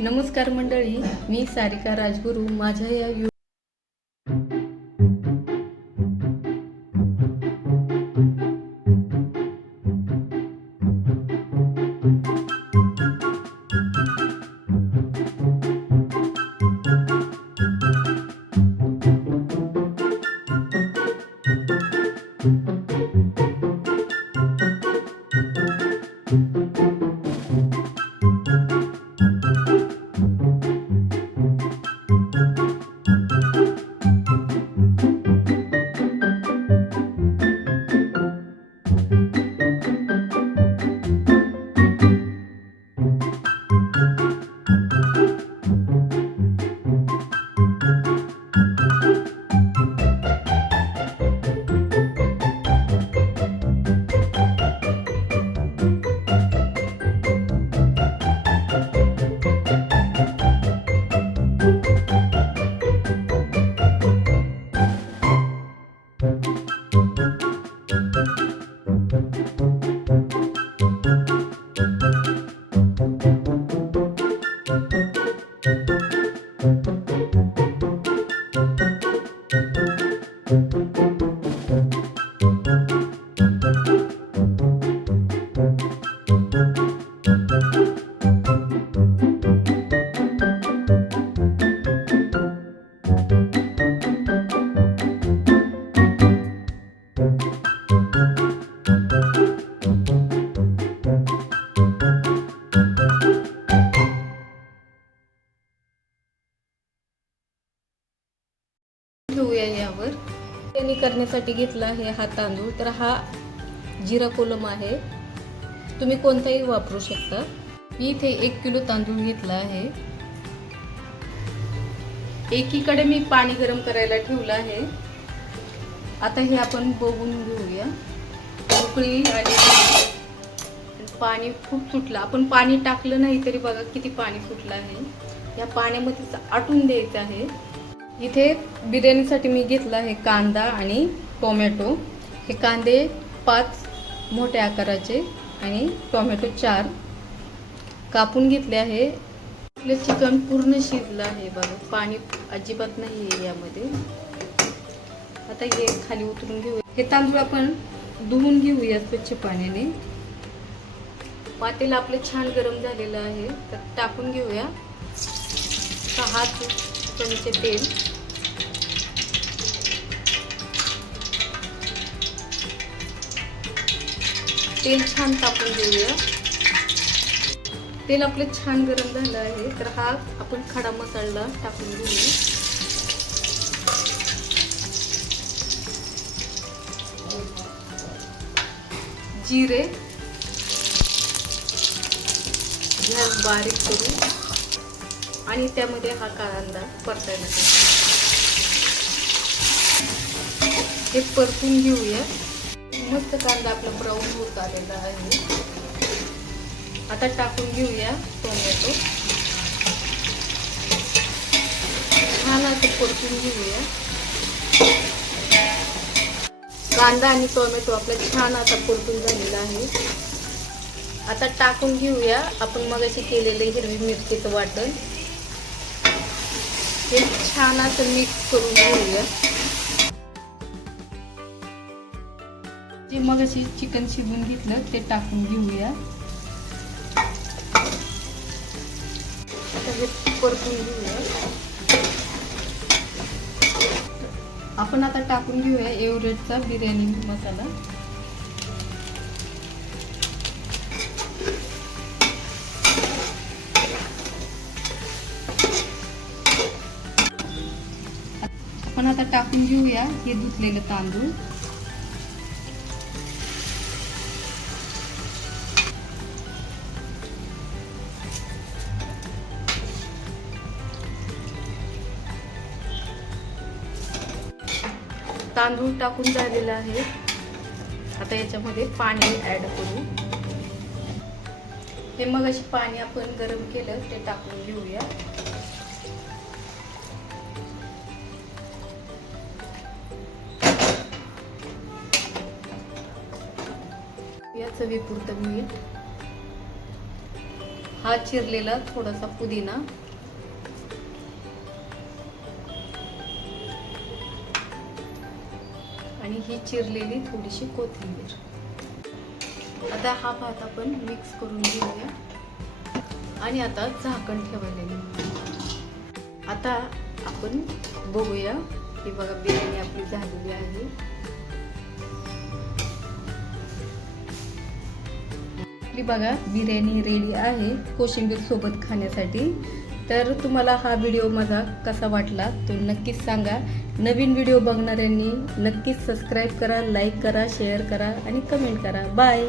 नमस्कार मंडळी मी सारिका राजगुरू. माझ्या या ठेवूया यावर. त्यांनी करण्यासाठी घेतला आहे हा तांदूळ. तर हा जिरा कोलम आहे. तुम्ही कोणताही वापरू शकता. मी इथे एक किलो तांदूळ घेतला आहे. एकीकडे मी पाणी गरम करायला ठेवलं आहे. आता हे आपण बघून घेऊया. उकळी आणि पाणी खूप सुटलं. आपण पाणी टाकलं नाही तरी बघा किती पाणी सुटलं आहे. या पाण्यामध्ये आटून द्यायचं आहे. इथे बिर्याणीसाठी मी घेतला आहे कांदा आणि टोमॅटो. हे कांदे पाच मोठ्या आकाराचे आणि टोमॅटो चार. कापून घेतले आहे. आपलं चिकन पूर्ण शिजलं आहे बघा. पाणी अजिबात नाही आहे यामध्ये. आता हे खाली उतरून घेऊ हे तांदूळ आपण धुवून घेऊया स्वच्छ पाण्याने. पातेला आपलं छान गरम झालेलं आहे. तर टाकून घेऊया. हात चमचे तेल. तेल छान तापून घेऊया. तेल आपलं छान गरम झालं आहे तर हा आपण खडा मसाला टाकून घेऊया. जिरे. गॅस बारीक करू आणि त्यामध्ये हा कांदा परतायला टाकू. हे परतून घेऊया. मस्त कांदा आपला ब्राऊन होत आलेला आहे. आता टाकून घेऊया टोमॅटो छान असं परतून घेऊया. कांदा आणि टोमॅटो आपला छान आता परतून झालेला आहे. आता टाकून घेऊया. आपण मगाशी केलेलं हिरवी मिरचीचं वाटण. हे छान असं मिक्स करून घेऊया. जे मगाशी चिकन शिजवून घेतलं ते टाकून घेऊया. परतून घेऊया. आपण आता टाकून घेऊया एवरेटचा बिर्याणी मसाला. आपण आता टाकून घेऊया हे धुतलेलं तांदूळ. तांदूळ टाकून झालेलं आहे. आता याच्यामध्ये पाणी ऍड करू. हे मग अशी पाणी आपण गरम केलं ते टाकून घेऊया. चवीपुरतं मीठ. हा चिरलेला थोडासा पुदिना. आणि ही चिरलेली थोडीशी कोथिंबीर. आता हा भात आपण मिक्स करून घेऊया. आणि आता झाकण ठेवायला आता आपण बघूया की बघा बिर्याणी आपली झालेली आहे. आपली बघा बिर्याणी रेडी आहे कोशिंबीर सोबत खाण्यासाठी. तर तुम्हाला हा व्हिडिओ माझा कसा वाटला तो नक्कीच सांगा. नवीन व्हिडिओ बघणाऱ्यांनी नक्कीच सबस्क्राईब करा लाईक करा शेअर करा आणि कमेंट करा. बाय